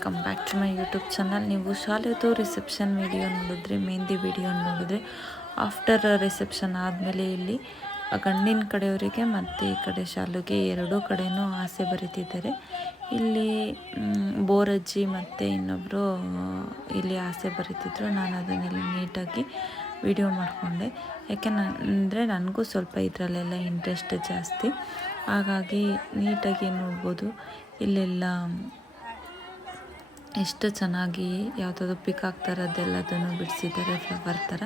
Welcome back to my YouTube channel. ನೀವು ಶಾಲೆದು reception video ನೋಡಿದ್ರೆ, ಮೆಹಂದಿ ವಿಡಿಯೋ ನೋಡಿದ್ರೆ, ಆಫ್ಟರ್ ರಿಸೆಪ್ಷನ್ ಆದಮೇಲೆ ಇಲ್ಲಿ ಗಂಡಿನ ಕಡೆಯವರಿಗೆ ಮತ್ತು ಈ ಕಡೆ ಶಾಲುಗೆ ಎರಡೂ ಕಡೆಯೂ ಆಸೆ ಬರೀತಿದ್ದಾರೆ. ಇಲ್ಲಿ ಬೋರಜ್ಜಿ ಮತ್ತು ಇನ್ನೊಬ್ಬರು ಇಲ್ಲಿ ಆಸೆ ಬರೀತಿದ್ರು. ನಾನು ಅದನ್ನೆಲ್ಲ ನೀಟಾಗಿ ವಿಡಿಯೋ ಮಾಡಿಕೊಂಡೆ. ಯಾಕೆಂದರೆ ನನಗೂ ಸ್ವಲ್ಪ ಇದರಲ್ಲೆಲ್ಲ ಇಂಟ್ರೆಸ್ಟ್ ಜಾಸ್ತಿ, ಹಾಗಾಗಿ ನೀಟಾಗಿ ನೋಡ್ಬೋದು. ಇಲ್ಲೆಲ್ಲ ಎಷ್ಟು ಚೆನ್ನಾಗಿ ಯಾವುದಾದ್ರು ಪಿಕಾಕ್ ಥರದ್ದೆಲ್ಲದನ್ನು ಬಿಡಿಸಿದ್ದಾರೆ, ಫ್ಲವರ್ ಥರ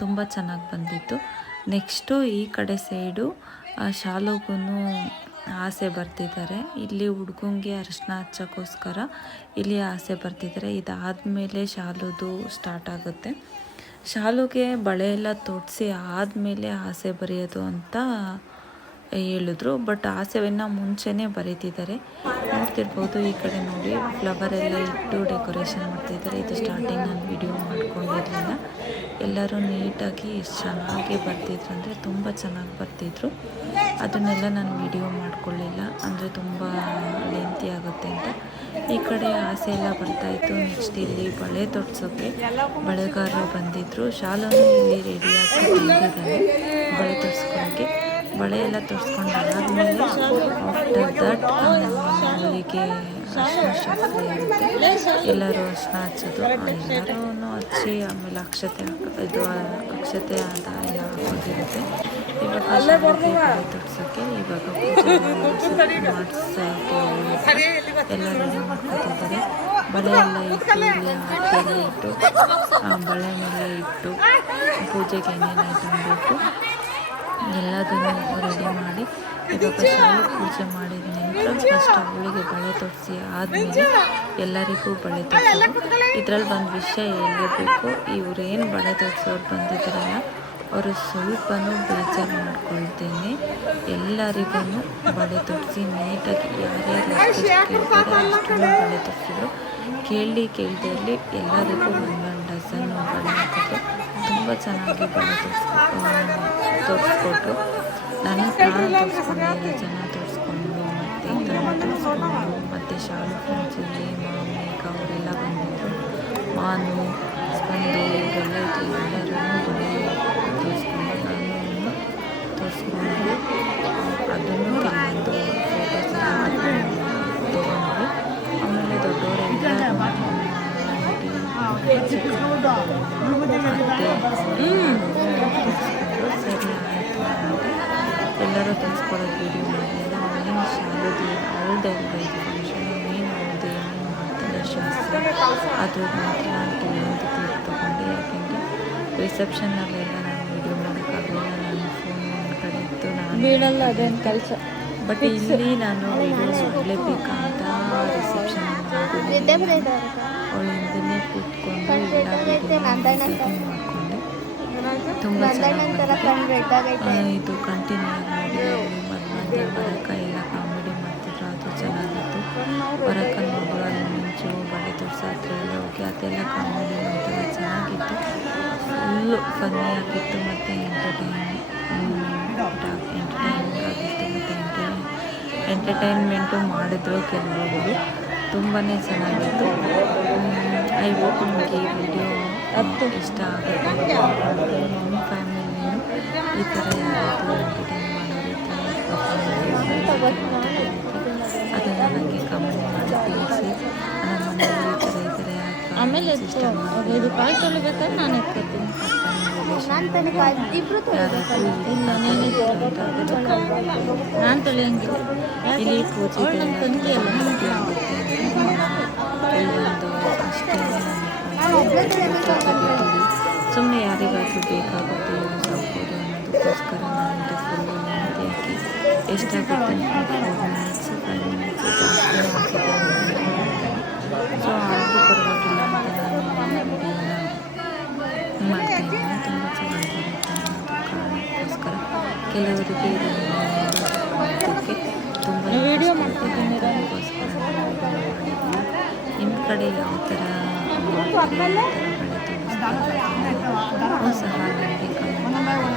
ತುಂಬ ಚೆನ್ನಾಗಿ ಬಂದಿತ್ತು. ನೆಕ್ಸ್ಟು ಈ ಕಡೆ ಸೈಡು ಶಾಲುಗೂ ಆಸೆ ಬರ್ತಿದ್ದಾರೆ. ಇಲ್ಲಿ ಹುಡುಗಂಗೆ ಅರಿಶಿನ ಹಚ್ಚೋಕ್ಕೋಸ್ಕರ ಇಲ್ಲಿ ಆಸೆ ಬರ್ತಿದ್ದಾರೆ. ಇದಾದಮೇಲೆ ಶಾಲುದು ಸ್ಟಾರ್ಟ್ ಆಗುತ್ತೆ. ಶಾಲುಗೆ ಬಳೆ ಎಲ್ಲ ತೊಡಿಸಿ ಆದಮೇಲೆ ಆಸೆ ಬರೆಯೋದು ಅಂತ ಹೇಳಿದ್ರು, ಬಟ್ ಆಸೆಯನ್ನು ಮುಂಚೆನೇ ಬರೀತಿದ್ದಾರೆ. ನೋಡ್ತಿರ್ಬೋದು, ಈ ಕಡೆ ನೋಡಿ ಫ್ಲವರ್ ಎಲ್ಲ ಇಟ್ಟು ಡೆಕೋರೇಷನ್ ಮಾಡ್ತಿದ್ದಾರೆ. ಇದು ಸ್ಟಾರ್ಟಿಂಗ್ ನಾನು ವಿಡಿಯೋ ಮಾಡ್ಕೊಂಡಿರಲಿಲ್ಲ. ಎಲ್ಲರೂ ನೀಟಾಗಿ ಎಷ್ಟು ಚೆನ್ನಾಗಿ ಬರ್ತಿದ್ರು ಅಂದರೆ ತುಂಬ ಚೆನ್ನಾಗಿ ಬರ್ತಿದ್ರು. ಅದನ್ನೆಲ್ಲ ನಾನು ವಿಡಿಯೋ ಮಾಡ್ಕೊಳ್ಳಿಲ್ಲ, ಅಂದರೆ ತುಂಬ ಲೆಂತಿ ಆಗುತ್ತೆ ಅಂತ. ಈ ಕಡೆ ಆಸೆ ಎಲ್ಲ ಬರ್ತಾಯಿತ್ತು. ನೆಕ್ಸ್ಟ್ ಇಲ್ಲಿ ಬಳೆ ತೊಡ್ಸೋಕ್ಕೆ ಬಳೆಗಾರರು ಬಂದಿದ್ದರು. ಶಾಲನ್ನು ಇಲ್ಲಿ ರೆಡಿಯಾಗಿ ಬಂದಿದ್ದಾನೆ ಬಳೆ ತೊಡ್ಸ್ಕೊಳ್ಳೋಕ್ಕೆ. ಬಳೆ ಎಲ್ಲ ತೊಡ್ಸ್ಕೊಂಡಾದ್ಮೇಲೆ ಆಫ್ಟರ್ ದಟ್ ಅಲ್ಲಿಗೆ ಅರಿಶಿನ ಶಾಸ್ತ್ರ ಇರುತ್ತೆ. ಎಲ್ಲರೂ ಅರಿಶಿನ ಹಚ್ಚೋದು, ಎಲ್ಲರೂ ಹಚ್ಚಿ ಆಮೇಲೆ ಅಕ್ಷತೆ ಅಂತ ಎಲ್ಲ ಹಾಕೋದಿರುತ್ತೆ. ಇವಾಗ ಶಾಲೆಗೆ ಬಳೆ ತೊಡ್ಸೋಕ್ಕೆ, ಇವಾಗ ಮಾಡಿಸೋಕ್ಕೆ ಎಲ್ಲ ರೆಡಿ ಮಾಡ್ಕೊತಿದ್ದಾರೆ. ಬಳೆ ಎಲ್ಲ ಇಟ್ಟು ಇಲ್ಲಿ ಆರತಿಯೆಲ್ಲ ಇಟ್ಟು ಬಳೆನೆಲ್ಲ ಇಟ್ಟು ಪೂಜೆಗೆ ಏನೇನು ಐಟಮ್ ಬೇಕು ಎಲ್ಲದನ್ನು ರೆಡಿ ಮಾಡಿ ಇವಾಗ ಶಾಲೆ ಪೂಜೆ ಮಾಡಿದ ನಂತರ ಫಸ್ಟ್ ಅವಳಿಗೆ ಬಳೆ ತೊಡಿಸಿ ಆದಮೇಲೆ ಎಲ್ಲರಿಗೂ ಬಳೆ ತೊಡಿಸೋದು. ಇದರಲ್ಲಿ ಒಂದು ವಿಷಯ ಹೇಳಬೇಕು, ಇವರೇನು ಬಳೆ ತೊಡಿಸೋರು ಬಂದಿದ್ದಾರಲ್ಲ ಅವರು ಸ್ವಲ್ಪನೂ ಬೇಜಾರು ಮಾಡ್ಕೊಳ್ತೇನೆ. ಎಲ್ಲರಿಗೂ ಬಳೆ ತೊಡಿಸಿ ನೀಟಾಗಿ ಯಾರ್ಯಾರು ಎಷ್ಟು ಕೇಳ್ತಾರೆ ಅಷ್ಟನ್ನು ಬಳೆ ತೊಡಿಸಿದ್ರು. ಕೇಳದೆ ಇಲ್ಲಿ ಎಲ್ಲರಿಗೂ ಒಂದೊಂದು ಡಜನ್ ಬಳೆ ಹಾಕಿದ್ರು. ತುಂಬ ಚೆನ್ನಾಗಿ ಬಳೆ ತೋರಿಸ್ಕೊಟ್ರು. ನಾನು ತೋರಿಸ್ಕೊಂಡು 2 ಜನ ತೋರಿಸ್ಕೊಂಡು ಮತ್ತು ಇದನ್ನು ತೋರಿಸ್ಕೊಂಡು ಮತ್ತು ಶಾಲು ಫ್ರೆಂಡ್ಸು ಮಾಮೇಕ ಅವರೆಲ್ಲ ಬಂದಿದ್ದರು. ಮಾನು ಸ್ಪಂದು ಇವರೆಲ್ಲ ಇದ್ದರು. ಎಲ್ಲರೂ ಬಳೆ ತೋರಿಸ್ಕೊಂಡು ನಾನು ತೋರಿಸ್ಕೊಂಡು ಅದನ್ನು ಕೆಲವೊಂದು ಫೋಟೋಸ್ ತೊಗೊಂಡ್ವಿ. ಆಮೇಲೆ ದೊಡ್ಡವರೆಲ್ಲ ಸರಿ ಆಯಿತು ಅಂತ ಎಲ್ಲರೂ ತೋರಿಸ್ಕೊಳ್ಳೋದು ವಿಡಿಯೋ ಮಾಡಿಲ್ಲ. ಮೇನ್ ಶಾಲೆದು ಅವಳದೇ ಅಲ್ವ ಇದು ಫಂಕ್ಷನ್, ಮೇನ್ ಅವಳದೇ ಏನೇನು ಮಾಡ್ತಾರೆ ಶಾಸ್ತ್ರ ಅದು ಮಾತ್ರ ನಾನು ಕೆಲವೊಂದು ಕ್ಲಿಪ್ ತೊಗೊಂಡೆ. ಯಾಕೆಂದರೆ ರಿಸೆಪ್ಷನ್ನಲ್ಲೆಲ್ಲ ನಾನು ವಿಡಿಯೋ ಮಾಡೋಕ್ಕಾಗಲಿಲ್ಲ. ನನ್ನ ಫೋನ್ ಒಂದು ಕಡೆ ಇತ್ತು, ನಾನು ಬೀಳಲ್ಲ ಅದೇನು ಕೆಲಸ. ಬಟ್ ಇಲ್ಲಿ ನಾನು ವಿಡಿಯೋ ಮಾಡಲೇಬೇಕಂತ ರಿಸೆಪ್ಷನ್ ಅವಳು ಹಿಂದೆಯೇ ಕೂತ್ಕೊಂಡು ಎಲ್ಲ ವಿಡಿಯೋ ಮಾಡಿಕೊಂಡೆ. ತುಂಬ ಚೆನ್ನಾಗಿ ಇದು ಕಂಟಿನ್ಯೂ ಆಗಿ ನೋಡಿ. ಮಧ್ಯ ಬರಕ ಎಲ್ಲ ಕಾಮಿಡಿ ಮಾಡ್ತಿದ್ರು, ಅದು ಚೆನ್ನಾಗಿತ್ತು. ಬರಕ ನೋಡು ಅಲ್ಲಿ ಮಿಂಚು ಬಳೆ ತೋರಿಸೋ ಹತ್ರ ಎಲ್ಲ ಹೋಗಿ ಅದೆಲ್ಲ ಕಾಮಿಡಿ ಮಾಡ್ತಾರೆ, ಚೆನ್ನಾಗಿತ್ತು. ಫುಲ್ಲು ಫನ್ನಿ ಆಗಿತ್ತು ಮತ್ತು ಎಂಟರ್ಟೈನಿಂಗ್ ಆಗಿತ್ತು ಮತ್ತು ಎಂಟರ್ಟೈನ್ಮೆಂಟು ಮಾಡಿದ್ರು ಕೆಲವರು. ತುಂಬಾ ಚೆನ್ನಾಗಿತ್ತು. ಐ ಹೋಪ್ ನಿಮಗೆ ಈ ವಿಡಿಯೋ ಇಷ್ಟ ಆಗುತ್ತೆ. ನಮ್ಮ ಫ್ಯಾಮಿಲಿನೂ ಈ ಥರ ಯಾರಾದರೂ ಎಂಟರ್ಟೈನ್ ಮಾಡೋರು ಇದ್ದರೆ ಅದನ್ನು ನನಗೆ ಕಮೆಂಟ್ ಮಾಡಿ ತಿಳಿಸಿ. ನಮ್ಮ ಮನೆಯಲ್ಲಿ ಈ ಥರ ಆಮೇಲೆ ಇದು ಕಾಯಿ ತೊಳಿಬೇಕಾದ್ರೆ ನಾನು ಎತ್ಕೊತೀನಿ. ನಾನು ತೊಳೆಯಂಗಿಲ್ಲ. ಇಲ್ಲಿ ಪೂಜೆ ಕೆಲವೊಂದು ಅಷ್ಟೇ ಸುಮ್ಮನೆ ಯಾರಿಗಾದರೂ ಬೇಕಾಗುತ್ತೆ ಯೂಸ್ ಆಗ್ಬೋದು ಅನ್ನೋದಕ್ಕೋಸ್ಕರ ನಾನು ಫುಲ್ಲು ಮೆಹಂದಿ ಹಾಕಿ ಎಷ್ಟಾಗುತ್ತೆ 4 ಮಿನಿಟ್ಸು 5 ಮಿನಿಟ್ಸು ಜಾಸ್ತಿನೇ ಹಾಕಿದ್ದೆ. ಸೊ ಆದರೂ ಪರವಾಗಿಲ್ಲ ಅಂತ ನಾನು ವಿಡಿಯೋನ ಮಾಡ್ತಾಯಿದ್ದೀನಿ. ತುಂಬ ಚೆನ್ನಾಗಿ ಬರುತ್ತೆ ಅನ್ನೋದು ಕಾರಣಕ್ಕೋಸ್ಕರ ಕೆಲವರಿಗೆ ಇದಕ್ಕೆ ತುಂಬ ಅದಕ್ಕೋಸ್ಕರ ನಾನು ವಿಡಿಯೋ ಮಾಡಿದ್ದೀನಿ. ನಿಮ್ಮ ಕಡೆ ಯಾವ ಥರ ಬಳೆ ತೋರಿಸ್ತಾರೆ ಸಹ ನನಗೆ ಕಮೆಂಟ್ ಮಾಡಿ.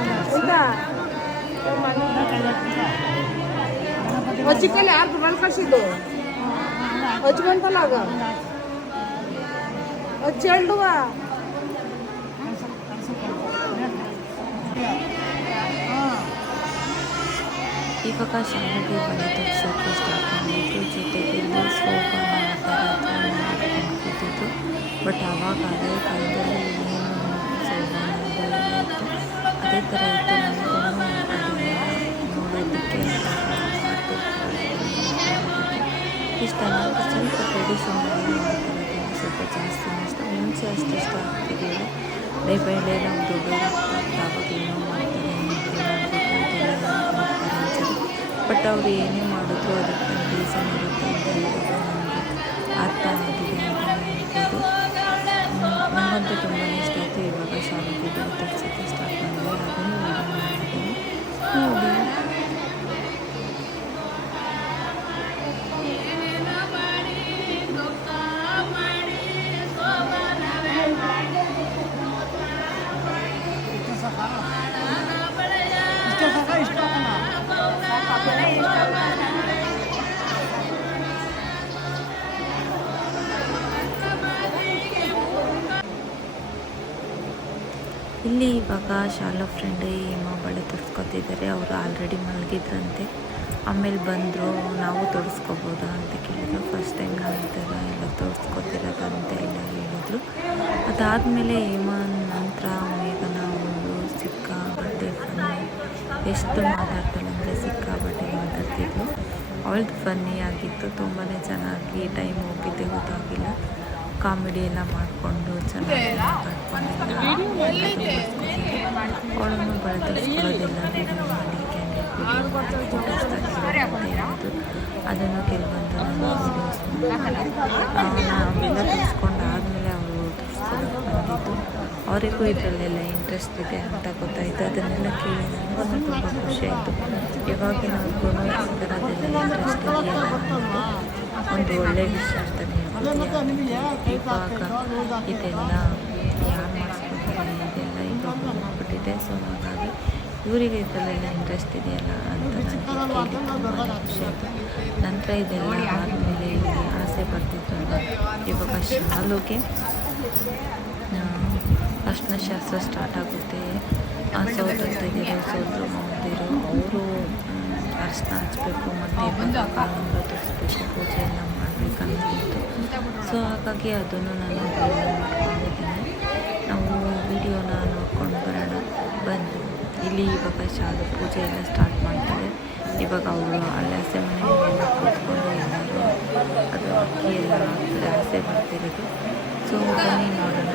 ಇವಾಗ ಶಾಲೆಗೆ ಬಳೆ ತೋರಿಸೋಕ್ಕೆ ಸ್ಟಾರ್ಟ್ ಮಾಡಿದ್ರು. ಜೊತೆಗೆ ಇಲ್ಲಿ ಸೋಬಾನ ಆ ಥರ ಮಾಡ್ಕೊಂಡು ಕೂತಿದ್ರು. ಬಟ್ ಆವಾಗ ಅದೇ ಕಾಲದಲ್ಲಿ ಏನು ಸೋಬಾನ ಅದೆಲ್ಲ ಇತ್ತು, ಅದೇ ಥರ ಇತ್ತು. ನನಗೂ ಅದೆಲ್ಲ ನೋಡೋದಕ್ಕೆ ಇಷ್ಟ. ನನಗೆ ಸ್ವಲ್ಪ ಟ್ರೆಡಿಷನಲ್ ಮಾಡ್ತಿರೋದೆಲ್ಲ ಸ್ವಲ್ಪ ಜಾಸ್ತಿನೇ ಇಷ್ಟ. ಮುಂಚೆ ಅಷ್ಟು ಇಷ್ಟ ಆಗ್ತಿರಲಿಲ್ಲ. ಡೇ ಬೈ ಡೇ ನಾವು ದೊಡ್ಡವರಾಗ್ತಾ ಆವಾಗ ಏನೋ ಮಾಡ್ತಾರೆ, ನಿದ್ದೆ ಮಾಡಬೇಕು ಇದೆಲ್ಲ ಮಾಡ್ತಾರೆ ಅನ್ಸೋದು. ಬಟ್ ಅವ್ರು ಏನೇ ಮಾಡಿದ್ರು ಅದಕ್ಕೆ ಒಂದು ರೀಸನ್ ಇರುತ್ತೆ ಅಂತ ಇವಾಗ ನನಗೆ ಅರ್ಥ ಆಗಿದೆ ಅಂತಲೇ ಹೇಳ್ಬೋದು. ನನಗಂತೂ ತುಂಬಾ ಇಷ್ಟ ಆಯಿತು. ಇವಾಗ ಶಾಲೆಗೆ ಬಳೆ ತೋರಿಸೋಕ್ಕೆ ಸ್ಟಾರ್ಟ್ ಮಾಡಿದೆ, ಅದನ್ನು ವಿಡಿಯೋ ಮಾಡಿದ್ದೀನಿ ನೋಡಿ. ಇಲ್ಲಿ ಇವಾಗ ಶಾಲಾ ಫ್ರೆಂಡ್ ಏನೋ ಬಳೆ ತೊಡ್ಸ್ಕೊತಿದ್ದಾರೆ. ಅವರು ಆಲ್ರೆಡಿ ಮಲಗಿದ್ರಂತೆ. ಆಮೇಲೆ ಬಂದರು, ನಾವು ತೊಡಸ್ಕೋಬೋದಾ ಅಂತ ಕೇಳಿದ್ರು. ಫಸ್ಟ್ ಟೈಮ್ ನಾವು ಈ ಥರ ಎಲ್ಲ ತೊಡ್ಸ್ಕೊತಿರೋದಂತ ಎಲ್ಲ ಹೇಳಿದ್ರು. ಅದಾದಮೇಲೆ ಹೇಮಾನ್ ನಂತರ ಮೇಘನ ಅವಳು ಸಿಕ್ಕಾಬಟ್ಟೆ ಫನ್ನಿ, ಎಷ್ಟು ಮಾತಾಡ್ತಾಳೆ ಅಂದರೆ ಸಿಕ್ಕಾಬಟ್ಟೆ ಮಾತಾಡ್ತಿದ್ಲು. ಅವಳದು ಫನ್ನಿ ಆಗಿತ್ತು. ತುಂಬಾ ಚೆನ್ನಾಗಿ ಟೈಮ್ ಹೋಗಿದ್ದೆ ಗೊತ್ತಾಗಿಲ್ಲ. ಕಾಮಿಡಿ ಎಲ್ಲ ಮಾಡಿಕೊಂಡು ಚೆನ್ನಾಗಿ ಮಾತಾಡ್ಕೊಂಡೆಲ್ಲ ಅವಳನ್ನು ಬಳೆ ತರಿಸ್ಕೊಳ್ಳೋದೆಲ್ಲ ವೀಡಿಯೋ ಮಾಡಿ ಕ್ಯಾಂಡಿಡ್ ವೀಡಿಯೋ ಮಾಡಿ ಫೋಟೋಸ್ ತೆಗೆದು ಅಂತ ಹೇಳೋದು. ಅದನ್ನು ಕೆಲವೊಂದು ನಾನು ವೀಡಿಯೋಸ್ ನಾವೆಲ್ಲ ತರಿಸ್ಕೊಂಡು ಆದಮೇಲೆ ಅವರು ತರಿಸ್ಕೊಳ್ಳೋಕೆ ಬಂದಿದ್ದು. ಅವರಿಗೂ ಇದರಲ್ಲೆಲ್ಲ ಇಂಟ್ರೆಸ್ಟ್ ಇದೆ ಅಂತ ಗೊತ್ತಾಯಿತು. ಅದನ್ನೆಲ್ಲ ಕೇಳಿ ನನಗೂ ತುಂಬ ಖುಷಿಯಾಯಿತು. ಇವಾಗಿನವ್ರಿಗೂ ಈ ಥರದ್ದೆಲ್ಲ ಇಂಟ್ರೆಸ್ಟ್ ಇದೆಯಲ್ಲ ಅನ್ನೋದು ಒಂದು ಒಳ್ಳೆಯ ವಿಷಯ ಅಂತಲೇ ಹೇಳ್ಬೋದು. ಇವಾಗ ಇದೆಲ್ಲ ಯಾರು ಮಾಡಿಸ್ಕೊತಾರೆ ಇದೆಲ್ಲ ಇವಾಗ ಹೋಗ್ಬಿಟ್ಟಿದೆ. ಸೊ ಹಾಗಾಗಿ ಇವರಿಗೆ ಇದರಲ್ಲೆಲ್ಲ ಇಂಟ್ರೆಸ್ಟ್ ಇದೆಯಲ್ಲ ಅಂತ ನನಗೆ ಕೇಳಿ ತುಂಬಾ ಖುಷಿ ಆಯಿತು. ನಂತರ ಇದೆಲ್ಲ ಆದಮೇಲೆ ಇವರಿಗೆ ಆಸೆ ಬರ್ತಿದ್ರಲ್ಲ, ಇವಾಗ ಶಾಲುಗೆ ಅರ್ಶಿನ ಶಾಸ್ತ್ರ ಸ್ಟಾರ್ಟ್ ಆಗುತ್ತೆ. ಸೋದರತೆಗೆರು ಸೋದರ ಮಾವದಿರು ಅವರು ಅರ್ಶಿನ ಹಚ್ಚಬೇಕು ಮತ್ತು ಕಾಲುಂಗುರ ತೊಡಿಸ್ಬೇಕು, ಪೂಜೆ ಎಲ್ಲ ಮಾಡಬೇಕನ್ನೋದಿತ್ತು. ಸೊ ಹಾಗಾಗಿ ಅದನ್ನು ನಾನು ಮಾಡ್ಕೊಂಡಿದ್ದೀನಿ. ನಾವು ವಿಡಿಯೋನ ನೋಡ್ಕೊಂಡು ಬರೋಣ ಬನ್ನಿ. ಇಲ್ಲಿ ಇವಾಗ ಶಾಲೆ ಪೂಜೆ ಎಲ್ಲ ಸ್ಟಾರ್ಟ್ ಮಾಡ್ತಾರೆ. ಇವಾಗ ಅವರು ಅಲ್ಲಿ ಹಸೆ ಮನೆಯಲ್ಲೆಲ್ಲ ಕೂತ್ಕೊಂಡು ಎಲ್ಲರೂ ಅದು ಅಕ್ಕಿ ಎಲ್ಲ ಹಾಕ್ತಾರೆ, ಆಸೆ ಬರ್ತಿರೋದು. ಸೊ ಬನ್ನಿ ನೋಡೋಣ.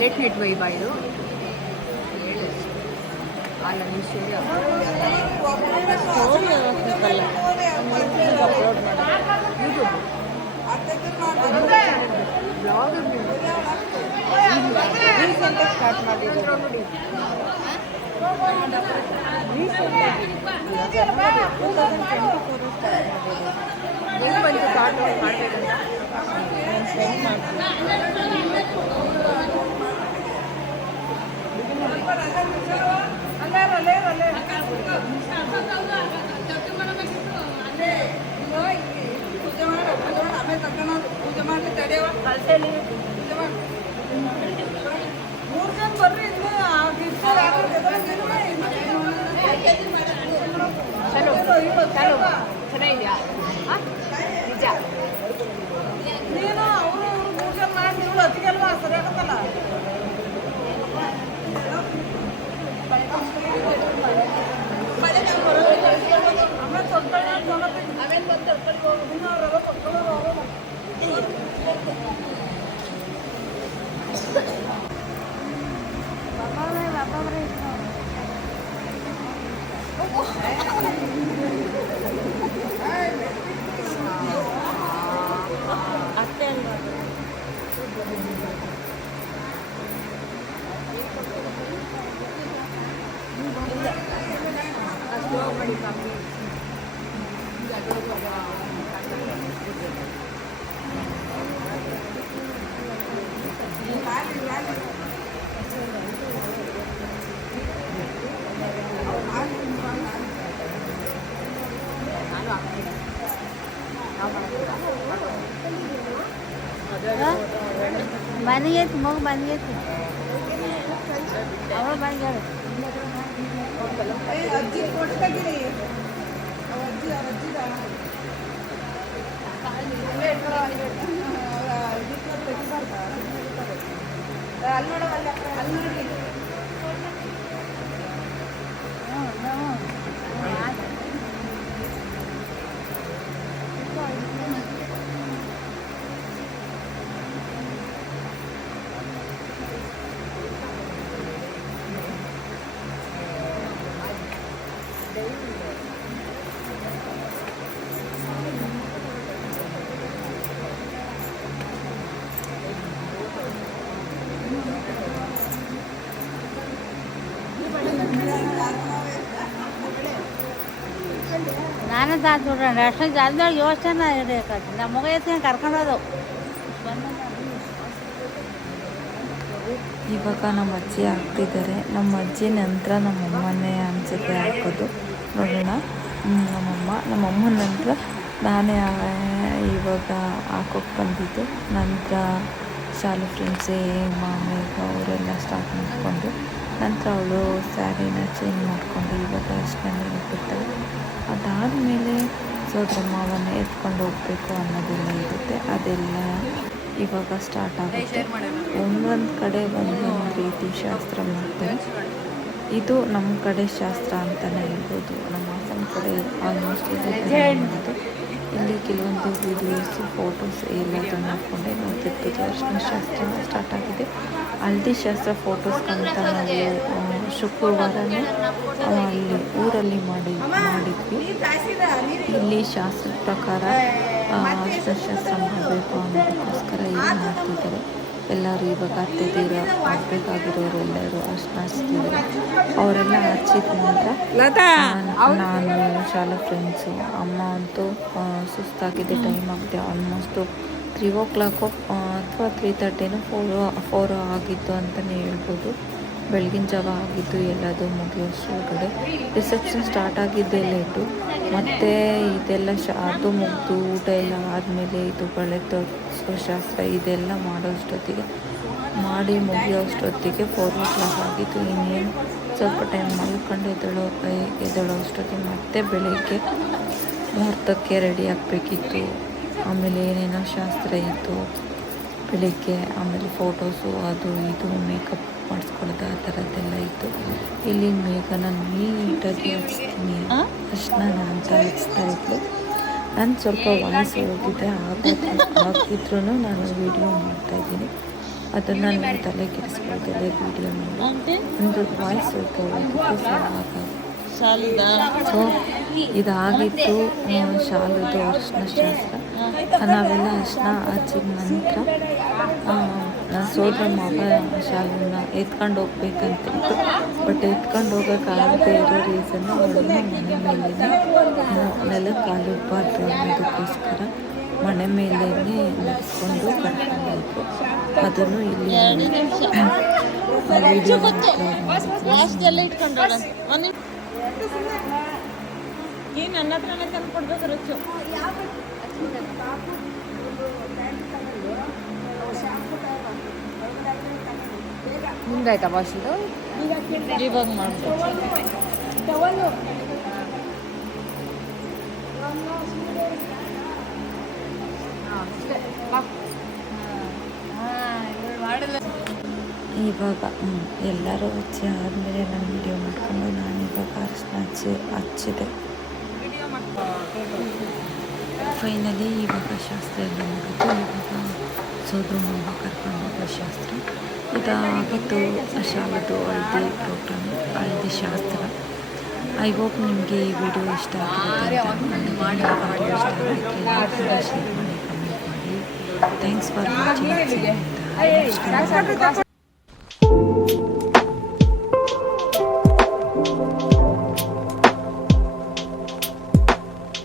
ಲೇಟ್ ಇಟ್ ವೈ ಬಾಯ್ದು ಅಲ್ಲ ಮೀಶೋಗೆ ಅಪ್ಲೋಡ್ ಮಾಡಿ ಯೂಟ್ಯೂಬ್ ಬ್ಲಾಗ್ ರೀಲ್ಸ್ ಅಂತ ಸ್ಟಾರ್ಟ್ ಮಾಡಿದ್ರು ನೋಡಿ. ಜನವರಿ 2024 ಸ್ಟಾರ್ಟ್ ಮಾಡಿದ್ರು. ಹೆಂಗೆ ಬಂತು ಸ್ಟಾರ್ಟ್ ಮಾಡಬೇಕಂತ ನಾನು ಸೆಂಡ್ ಮಾಡ್ತೀನಿ. ಪೂಜೆ ಮಾಡಿ ತಡೆಯವ ಮೂರು ಜನ ಬರ್ರಿ. ಚೆನ್ನಾಗಿದೆಯಾ ನಿಜ? ನೀನು ಅವರು ಮೂರು ಜನ ಮಾಡಿ ಅತಿಗೆಲ್ವಾ ಸರಿ ಆಗತ್ತಲ್ಲ. ಆಮೇಲೆ ಸ್ವಲ್ಪ ಆಮೇಲೆ ಬಂದು ಅಷ್ಟೇ ಅಲ್ವಾ? ಅಷ್ಟು ಮಾಡಿ ಕಮ್ಮಿ ಮನೆಗೈತಿ ಮಗು ಮನೆಗೈತಿ ಅವಳು ಬಂದ್ಯಾಳ ಅಜ್ಜಿ ಫೋಟೋ ತೆಗೀರಿ ಅಜ್ಜಿ ಅಜ್ಜಿದ ಅಲ್ಲಿ ನೋಡವಲ್ಲ ಅಲ್ಲಿ ನೋಡಿ ನಾನು ತಾತ ನೋಡ್ರಿ ಅಷ್ಟು ಜಾಸ್ತಿ ಯೋಚನೆ ಇರಬೇಕು ನಮ್ಮ ಮಗ ಎತ್ಕೊಂಡು ಕರ್ಕೊಂಡೋದು ಇವಾಗ ನಮ್ಮ ಅಜ್ಜಿ ಹಾಕ್ತಿದ್ದಾರೆ. ನಮ್ಮ ಅಜ್ಜಿ ನಂತರ ನಮ್ಮಮ್ಮನೇ ಅನಿಸುತ್ತೆ ಹಾಕೋದು. ನೋಡೋಣ. ನಮ್ಮಮ್ಮನ ನಂತರ ನಾನೇ ಇವಾಗ ಹಾಕೋಕ್ಕೆ ಬಂದಿದ್ದು. ನಂತರ ಶಾಲೆ ಫ್ರೆಂಡ್ಸೇ ಮಾಮೇಗ ಅವರೆಲ್ಲ ಸ್ಟಾರ್ಟ್ ಮಾಡಿಕೊಂಡು ನಂತರ ಅವಳು ಸ್ಯಾರಿನ ಚೇಂಜ್ ಮಾಡಿಕೊಂಡು ಇವಾಗ ಅಷ್ಟೇ ಬಿಡ್ತಾಳೆ. ಅದಾದಮೇಲೆ ಸೋದರ ಮಾವನ ಎತ್ಕೊಂಡು ಹೋಗಬೇಕು ಅನ್ನೋದೆಲ್ಲ ಇರುತ್ತೆ. ಅದೆಲ್ಲ ಇವಾಗ ಸ್ಟಾರ್ಟ್ ಆಗುತ್ತೆ. ಒಂದೊಂದು ಕಡೆ ಒಂದೊಂದು ರೀತಿ ಶಾಸ್ತ್ರ ಮಾಡ್ತಾರೆ. ಇದು ನಮ್ಮ ಕಡೆ ಶಾಸ್ತ್ರ ಅಂತಲೇ ಹೇಳ್ಬೋದು. ನಮ್ಮ ಹಾಸನ ಕಡೆ ಆಲ್ಮೋಸ್ಟ್ ಇದು ಇಲ್ಲಿ ಕೆಲವೊಂದು ವಿಡಿಯೋಸು ಫೋಟೋಸ್ ಎಲ್ಲದನ್ನು ನೋಡಿಕೊಂಡೆ ನೋಡ್ತಿರ್ಬೋದು. ಅರ್ಶಿನ ಶಾಸ್ತ್ರ ಸ್ಟಾರ್ಟ್ ಆಗಿದೆ. ಹಲ್ದಿ ಶಾಸ್ತ್ರ ಫೋಟೋಸ್ಗಂತ ನಾವು ಶುಕ್ರವಾರನೇ ಅಲ್ಲಿ ಊರಲ್ಲಿ ಮಾಡಿದ್ವಿ. ಇಲ್ಲಿ ಶಾಸ್ತ್ರದ ಪ್ರಕಾರ ಅರ್ಶಿನ ಶಾಸ್ತ್ರ ಮಾಡಬೇಕು ಅನ್ನೋದಕ್ಕೋಸ್ಕರ ಇಲ್ಲಿ ಮಾಡ್ತಿದ್ದಾರೆ. ಎಲ್ಲರೂ ಇವಾಗ ಅತ್ತೆದೀರ ಆಗಬೇಕಾಗಿರೋರು ಎಲ್ಲರೂ ಅರ್ಶಿನ ಹಚ್ತಿದ್ದಾರೆ. ಅವರೆಲ್ಲ ಹಚ್ಚಿದ ನಂತರ ನಾನು ಶಾಲಾ ಫ್ರೆಂಡ್ಸು ಅಮ್ಮ ಅಂತೂ ಸುಸ್ತಾಗಿದೆ, ಟೈಮ್ ಆಗಿದೆ. ಆಲ್ಮೋಸ್ಟು 3 ಅಥವಾ 3:30 4 ಆಗಿತ್ತು ಅಂತಲೇ ಹೇಳ್ಬೋದು. ಬೆಳಗಿನ ಜಾವ ಆಗಿದ್ದು ಎಲ್ಲದು ಮುಗಿಯೋಷ್ಟೊಳಗಡೆ. ರಿಸೆಪ್ಷನ್ ಸ್ಟಾರ್ಟ್ ಆಗಿದ್ದೇ ಲೇಟು. ಮತ್ತು ಇದೆಲ್ಲ ಅದು ಮುಗಿದು ಊಟ ಎಲ್ಲ ಆದಮೇಲೆ ಇದು ಬಳೆ ತೋರಿಸೋ ಶಾಸ್ತ್ರ ಇದೆಲ್ಲ ಮಾಡಿ ಮುಗಿಯೋಷ್ಟೊತ್ತಿಗೆ 4 ಆಗಿತ್ತು. ಇನ್ನೇನು ಸ್ವಲ್ಪ ಟೈಮ್ ಮಲ್ಕೊಂಡು ಎದ್ದೇಳೋ ಅಷ್ಟೊತ್ತಿಗೆ ಮತ್ತೆ ಬೆಳಗ್ಗೆ ಮುಹೂರ್ತಕ್ಕೆ ರೆಡಿ ಆಗಬೇಕಿತ್ತು. ಆಮೇಲೆ ಏನೇನೋ ಶಾಸ್ತ್ರ ಇತ್ತು ಬೆಳಿಗ್ಗೆ. ಆಮೇಲೆ ಫೋಟೋಸು ಅದು ಇದು ಮೇಕಪ್ ಮಾಡಿಸ್ಕೊಳ್ಳೋದು ಆ ಥರದ್ದೆಲ್ಲ ಇತ್ತು. ಇಲ್ಲಿ ಮೇಘನ ನೀಟಾಗಿ ಹಚ್ತೀನಿ ಅಷ್ಟನ್ನ ಅಂತ ಹಚ್ತಾ ಇದ್ಲು. ನಾನು ಸ್ವಲ್ಪ ವಾಯ್ಸ್ ಹೋಗಿದ್ದೆ ಆಗಿದ್ರೂ ನಾನು ವೀಡಿಯೋ ಮಾಡ್ತಾಯಿದ್ದೀನಿ. ಅದನ್ನು ನಾನು ತಲೆ ಕೆಡಿಸ್ಕೊಳ್ತೇನೆ ವೀಡಿಯೋ ಮಾಡಿ. ಒಂದು ವಾಯ್ಸ್ ಸ್ವಲ್ಪ ಹೋಗಿದ್ದು ಸೊ ಇದಾಗಿತ್ತು ಶಾಲುದು ಅರ್ಶಿನ ಶಾಸ್ತ್ರ. ನಾವೆಲ್ಲ ಅರ್ಶಿನ ಹಚ್ಚಿದ ನಂತರ ಸೋದರ ಮಾವ ಶಾಲನ್ನ ಎತ್ಕೊಂಡು ಹೋಗ್ಬೇಕಂತಿತ್ತು. ಬಟ್ ಎತ್ಕೊಂಡು ಹೋಗೋಕ್ಕಾಗದೇ ಇರೋ ರೀಸನ್ನು ಅವಳನ್ನು ಮನೆ ಮೇಲೇ ನೆಲಕ್ಕೆ ಕಾಲಿಡಬಾರ್ದು ಅನ್ನೋದಕ್ಕೋಸ್ಕರ ಮನೆ ಮೇಲೇ ನಡೆಸ್ಕೊಂಡು ಕರ್ಕೊಂಡೋದ್ರು. ಅದನ್ನು ಇಲ್ಲಿ ಏನು ನನ್ನ ಹತ್ರನೇ ತಂದು ಕೊಡ್ಬೇಕು ರುಚು. ಮುಂದಾಯ್ತಾ ಭಾಷೆದು ಇವಾಗ ಮಾಡ್ಬೋದು. ಇವಾಗ ಎಲ್ಲರೂ ಹಚ್ಚಿ ಆದಮೇಲೆ ನಾನು ವೀಡಿಯೋ ಮಾಡಿಕೊಂಡು ನಾನು ಇವಾಗ ಅರ್ಶಿನ ಹಚ್ಚಿದೆ. ಫೈನಲಿ ಇವಾಗ ಶಾಸ್ತ್ರ ಎಲ್ಲ ಮುಗಿದು ಇವಾಗ ಸೋದರ ಮಾವ ಕರ್ಕೊಂಡು ಹೋಗೋ ಶಾಸ್ತ್ರ ಇದಾಗಿತ್ತು. ಶಾಲದು ಹಳದಿ ಪ್ರೋಗ್ರಾಮ್, ಹಳದಿ ಶಾಸ್ತ್ರ. ಐ ಹೋಪ್ ನಿಮಗೆ ಈ ವಿಡಿಯೋ ಇಷ್ಟ ಆಗಿರುತ್ತೆ ಅಂತ ಅಂದ್ಕೊಂಡಿದ್ದೀನಿ. ವಿಡಿಯೋ ಇಷ್ಟ ಆಗಿದ್ದರೆ ಶೇರ್ ಮಾಡಿ, ಕಮೆಂಟ್ ಮಾಡಿ. Thanks for watching.